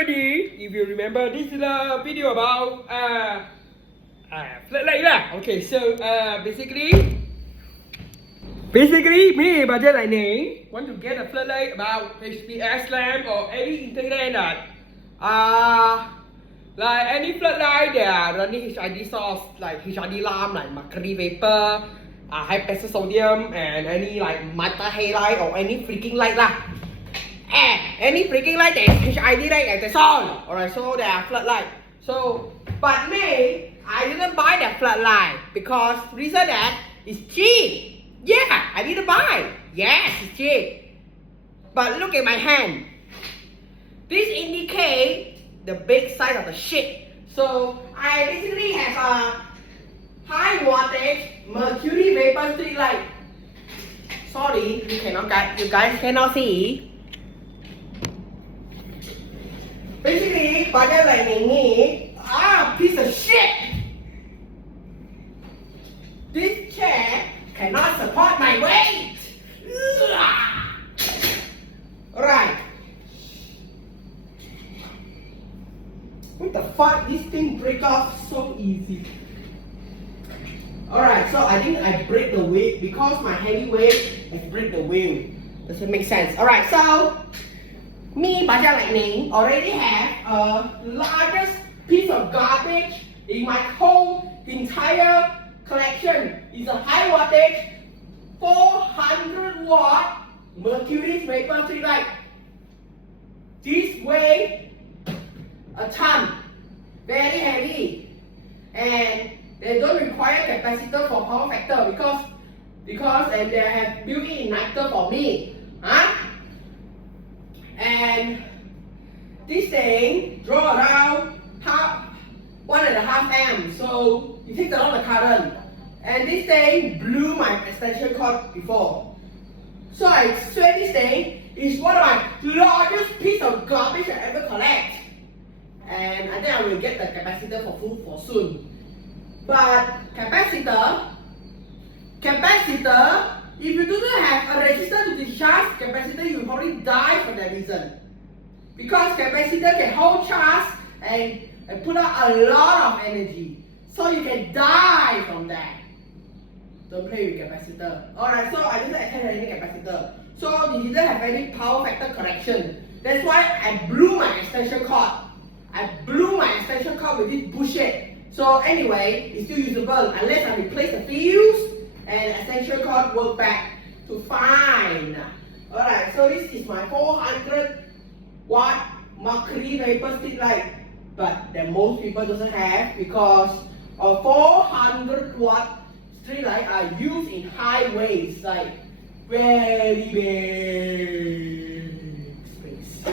everybody, if you remember, this is a video about floodlight lah. Okay, so basically me, Budget Lightning, want to get a floodlight about HPS lamp or any internet that like any floodlight they are running HID source like HID lamp, like mercury vapor, high pressure sodium, and any like matter halide or any freaking light lah. Any freaking light that is HID light, that's all. Alright, so there are floodlight. So, but me, I didn't buy that floodlight because reason that it's cheap. Yeah, I didn't buy. Yes, it's cheap. But look at my hand. This indicates the big size of the shit. So I basically have a high wattage mercury vapor street light. Sorry, you guys cannot see. Basically, Budget Lightning me, piece of shit. This chair cannot support my weight. Alright. What the fuck? This thing break off so easy. Alright, so I think I break the weight because my heavy weight has break the wheel. Does it make sense? Alright, so me, Budget Lightning, already have a largest piece of garbage in my whole entire collection. It's a high wattage 400 watt mercury vapor street light. This weighs a ton, very heavy, and they don't require capacitor for power factor because and they have built-in igniter for me. And this thing draw around 1.5 amps, so it takes a lot of current. And this thing blew my extension cord before. So I swear this thing is one of my largest piece of garbage I ever collect. And I think I will get the capacitor for soon. But capacitor, if you do not have a resistor to discharge capacitor, you will probably die for that reason. Because capacitor can hold charge and put out a lot of energy. So you can die from that. Don't play with capacitor. Alright, so I didn't attach any capacitor. So it didn't have any power factor correction. That's why I blew my extension cord. With this bullshit. So anyway, it's still usable unless I replace the fuse and extension cord work back to fine. Alright, so this is my 400 watt mercury vapor street light, but that most people doesn't have because a 400 watt street light are used in highways, like very big space.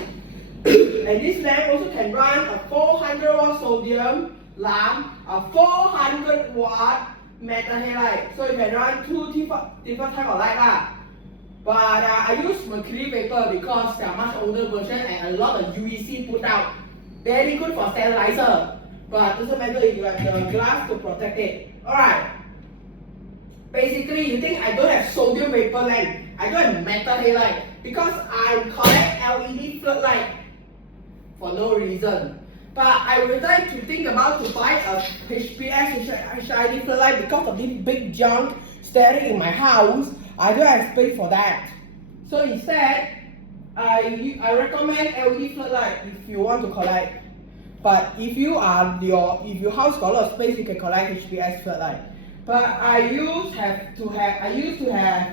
And this lamp also can run a 400 watt sodium lamp, a 400 watt metal halide. So you can run two different type of light. But I use mercury vapor because they are much older version and a lot of UVC put out. Very good for sterilizer. But doesn't matter if you have the glass to protect it. Alright. Basically, you think I don't have sodium vapor lamp. I don't have metal halide because I collect LED floodlight for no reason. But I would like to think about to buy a HPS HID floodlight because of this big junk staring in my house. I don't have space for that. So instead, I recommend LED floodlight if you want to collect. But if your house got a lot of space, you can collect HPS floodlight. But I used to have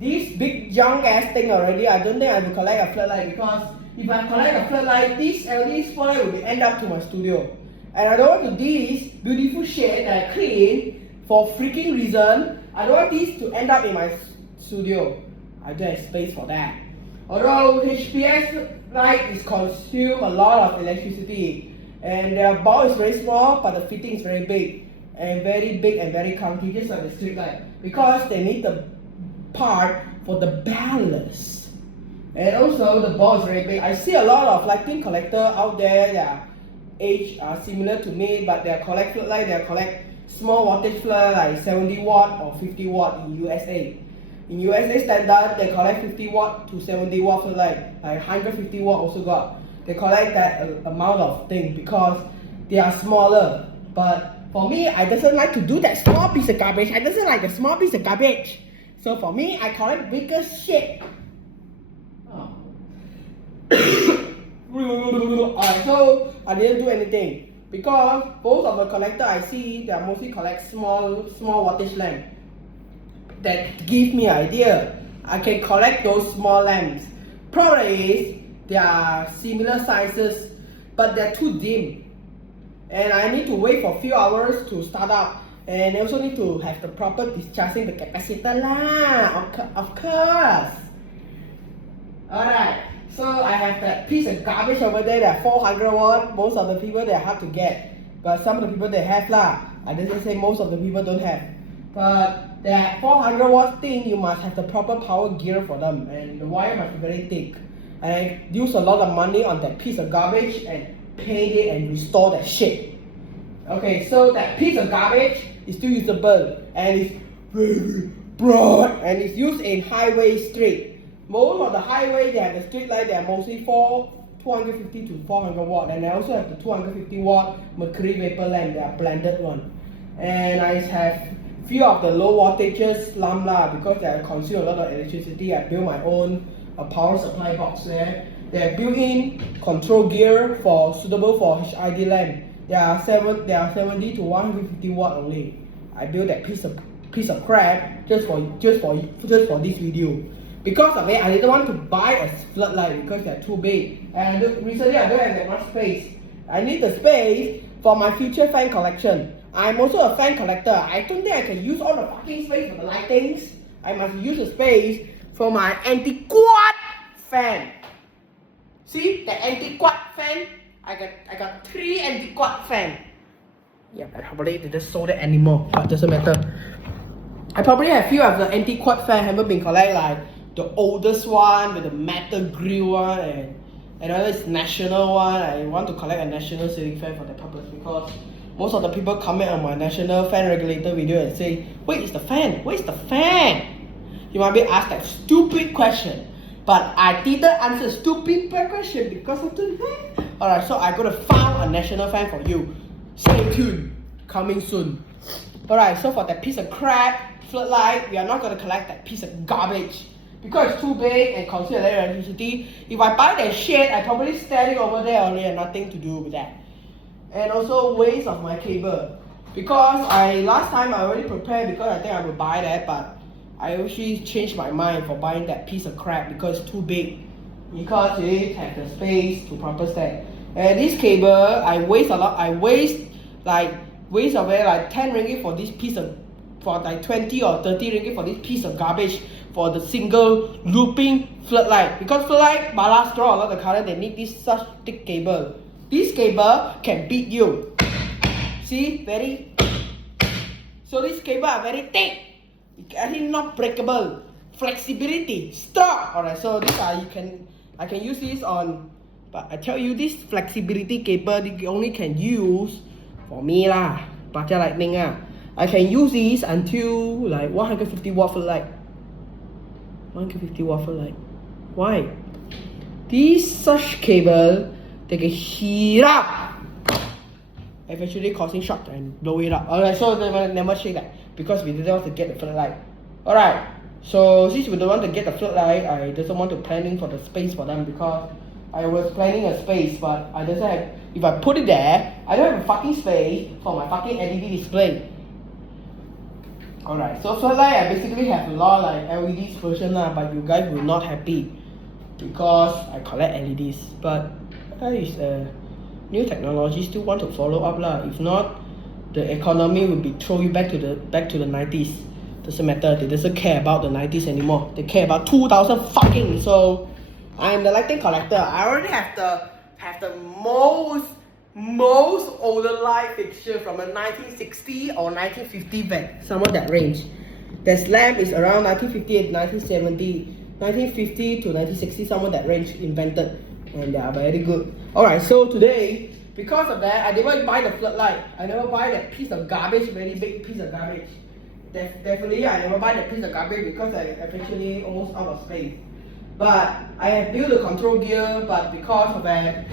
this big junk ass thing already. I don't think I will collect a floodlight because if I collect a floodlight, this LED floodlight will end up to my studio. And I don't want to do this beautiful shit that I clean for freaking reason. I don't want this to end up in my studio. I don't have space for that. Although HPS light is consume a lot of electricity and their ball is very small but the fitting is very big and very clunky, just like the street light, because they need the part for the ballast. And also the ball is very big. I see a lot of lighting collector out there that are similar to me, but they collect floodlight, they collect small wattage flood like 70 watt or 50 watt in USA. In USA standard, they collect 50 watt to 70 watt floodlight, like 150 watt also got. they collect that amount of thing because they are smaller. But for me, I doesn't like to do that small piece of garbage. I doesn't like the small piece of garbage. So for me, I collect bigger shit. Oh. Alright, so I didn't do anything because most of the collector I see, they mostly collect small wattage lamp. That give me an idea. I can collect those small lamps. Problem is, they are similar sizes, but they're too dim. And I need to wait for a few hours to start up. And I also need to have the proper discharging the capacitor lah, of course. Alright, so I have that piece of garbage over there that 400 watt. Most of the people they are hard to get. But some of the people they have lah. I didn't say most of the people don't have. But that 400 watt thing, you must have the proper power gear for them. And the wire must be very thick. And I use a lot of money on that piece of garbage and paint it and restore that shit. Okay, so that piece of garbage is still usable and it's very broad and it's used in highway street. Most of the highway they have the street light, they are mostly for 250 to 400 watt, and I also have the 250 watt mercury vapor lamp, they are blended one. And I have few of the low wattages lamp lah because they consume a lot of electricity. I built my own power supply box there. They are built-in control gear for suitable for HID lamp. They are 70 to 150 watt only. I built that piece of crap just for this video. Because of it, I didn't want to buy a floodlight because they're too big. And recently I don't have that much space. I need the space for my future fan collection. I'm also a fan collector. I don't think I can use all the fucking space for the lightings. I must use the space for my anti-quad fan. See the anti-quad fan? I got 3 anti-quad fan. Yeah, I probably didn't sold it anymore, but doesn't matter. I probably have few of the anti-quad fan haven't been collected, like the oldest one with the metal grill one, and another is national one. I want to collect a national ceiling fan for that purpose because most of the people comment on my national fan regulator video and say, where is the fan? Where is the fan? You might be asked that stupid question, but I didn't answer stupid question because of the fan. Alright, so I'm gonna found a national fan for you. Stay tuned, coming soon. Alright, so for that piece of crap floodlight, we are not gonna collect that piece of garbage because it's too big and consumes a lot of electricity. If I buy that shit, I probably standing over there only and nothing to do with that. And also waste of my cable because last time I already prepared because I think I will buy that, but I actually changed my mind for buying that piece of crap because it's too big, because it has the space to proper stack. And this cable I waste a lot. I waste away like 10 ringgit for this piece of, for like 20 or 30 ringgit for this piece of garbage for the single looping floodlight, because floodlight ballast draw a lot of current. They need this such thick cable. This cable can beat you. See, very. So this cable are very thick. It's actually not breakable. Flexibility, stop. Alright, so this I can use this on, but I tell you this flexibility cable you only can use for me lah. Baja lightning ah. I can use this until like 150 watt floodlight. 150 watt floodlight. Why? These such cable, they can heat up, eventually causing shock and blow it up. Alright, so never say that because we didn't want to get the floodlight. Alright, so since we don't want to get the floodlight, I doesn't want to planning for the space for them because I was planning a space, but I doesn't have. If I put it there, I don't have a fucking space for my fucking LED display. Alright, so floodlight I basically have a lot like LEDs version lah, but you guys will not happy because I collect LEDs. But is new technology still want to follow up lah. If not, the economy will be throw you back to the 90s. Doesn't matter. They doesn't care about the 90s anymore. They care about 2000 fucking. So I'm the lighting collector. I already have the most older light fixture from a 1960 or 1950 back, somewhere that range. This lamp is around 1950 and 1970, 1950 to 1960, somewhere that range invented, and they are very good. Alright, so today, because of that, I never buy the floodlight. I never buy that piece of garbage, very big piece of garbage. Definitely, I never buy that piece of garbage because I eventually almost out of space. But I have built a control gear, but because of that,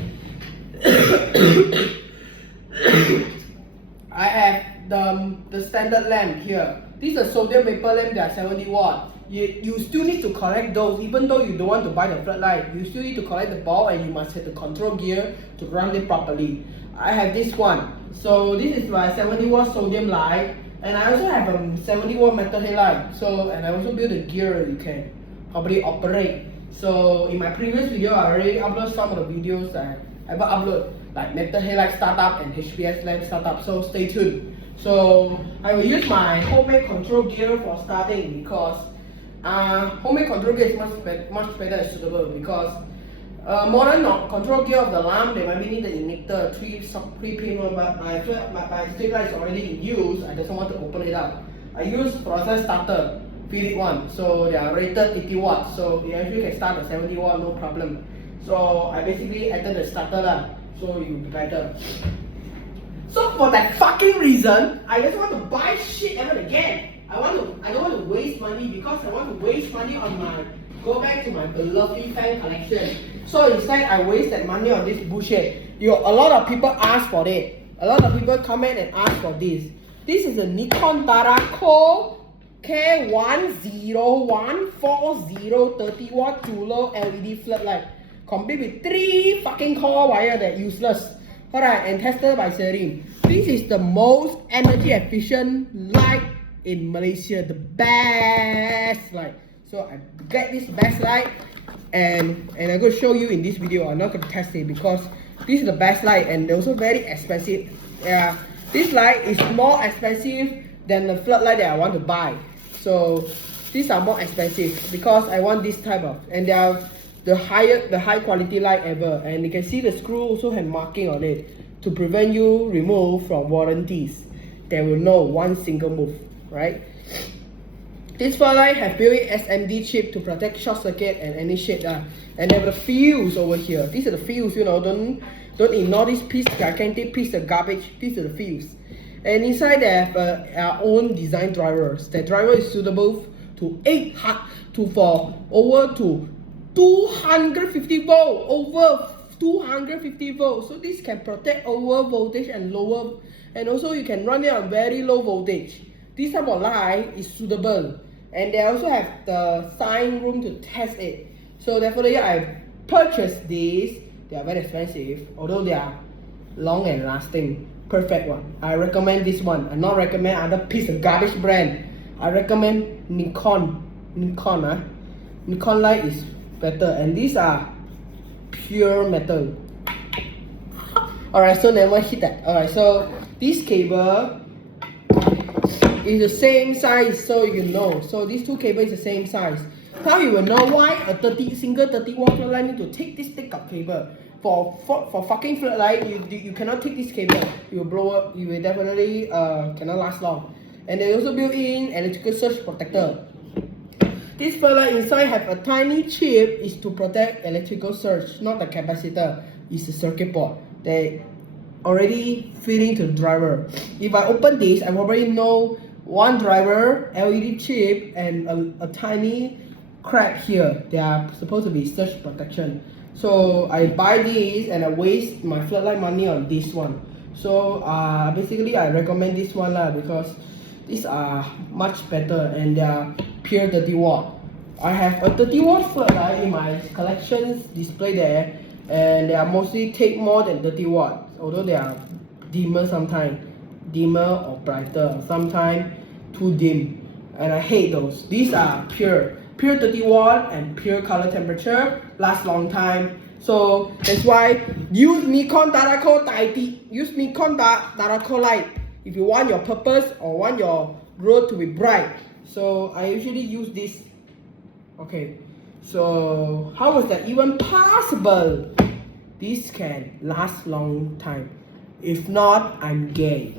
I have the standard lamp here. This is a sodium vapor lamp that are 70 watt. You still need to collect those, even though you don't want to buy the floodlight. You still need to collect the ball, and you must have the control gear to run it properly. I have this one. So this is my 70 watt sodium light, and I also have a 70 watt metal halide. So, and I also built a gear you can probably operate. So in my previous video, I already uploaded some of the videos that I ever upload, like metal halide startup and HPS lamp startup. So stay tuned. So I will use my homemade control gear for starting, because homemade control gear is much better and suitable, because modern control gear of the lamp, they might need the igniter, 3-pin one, but my stick light is already in use. I just want to open it up. I use process starter, Philips one, so they are rated 80 watts, so you actually can start at 70 watt, no problem. So I basically added the starter lah, so it will be better. So for that fucking reason, I just want to buy shit ever again. I don't want to waste money, because I want to waste money on go back to my beloved fan collection. So instead, I waste that money on this bullshit. A lot of people ask for it. A lot of people comment and ask for this. This is a Nikon Darako K1014 30 watt Tulo LED floodlight, complete with 3 fucking core wire that useless. Alright, and tested by Serim. This is the most energy efficient light in Malaysia, the best light. So I get this best light, and I'm going to show you in this video. I'm not going to test it because this is the best light, and they're also very expensive. This light is more expensive than the floodlight that I want to buy. So these are more expensive because I want this type of, and they are the high quality light ever. And you can see the screw also have marking on it to prevent you remove from warranties. There will no one single move, right? This floodlight have built-in SMD chip to protect short circuit and any shit. And they have the fuse over here. These are the fuse, you know, don't ignore this piece, gigantic piece of garbage. These are the fuse. And inside they have our own design drivers. The driver is suitable to for over to 250 volt, over 250 volts. So this can protect over voltage and lower, and also you can run it on very low voltage. This type of light is suitable, and they also have the sign room to test it. So definitely I purchased these. They are very expensive, although they are long and lasting. Perfect one. I recommend this one. I not recommend other piece of garbage brand. I recommend Nikon. Nikon light is better, and these are pure metal. Alright, so never hit that. Alright, so this cable is the same size, so you know. So these two cables is the same size. Now you will know why a single 30 watt floodlight need to take this thick up cable. For fucking floodlight, you cannot take this cable. You will blow up. You will definitely cannot last long. And they also built in electrical surge protector. This floodlight inside have a tiny chip is to protect electrical surge, not the capacitor. It's a circuit board. They already feeding to the driver. If I open this, I already know one driver, LED chip, and a tiny crack here. They are supposed to be surge protection. So I buy these and I waste my floodlight money on this one. So basically I recommend this one lah, because these are much better and they are pure 30 watt. I have a 30 watt floodlight in my collections display there, and they are mostly take more than 30 watts, although they are dimmer sometimes, dimmer or brighter, sometimes too dim, and I hate those. These are pure 30 watt and pure color temperature, last long time. So that's why use Nikon Darako use Nikon Darako light if you want your purpose or want your road to be bright. So I usually use this. Okay, so how is that even possible? This can last long time. If not, I'm gay.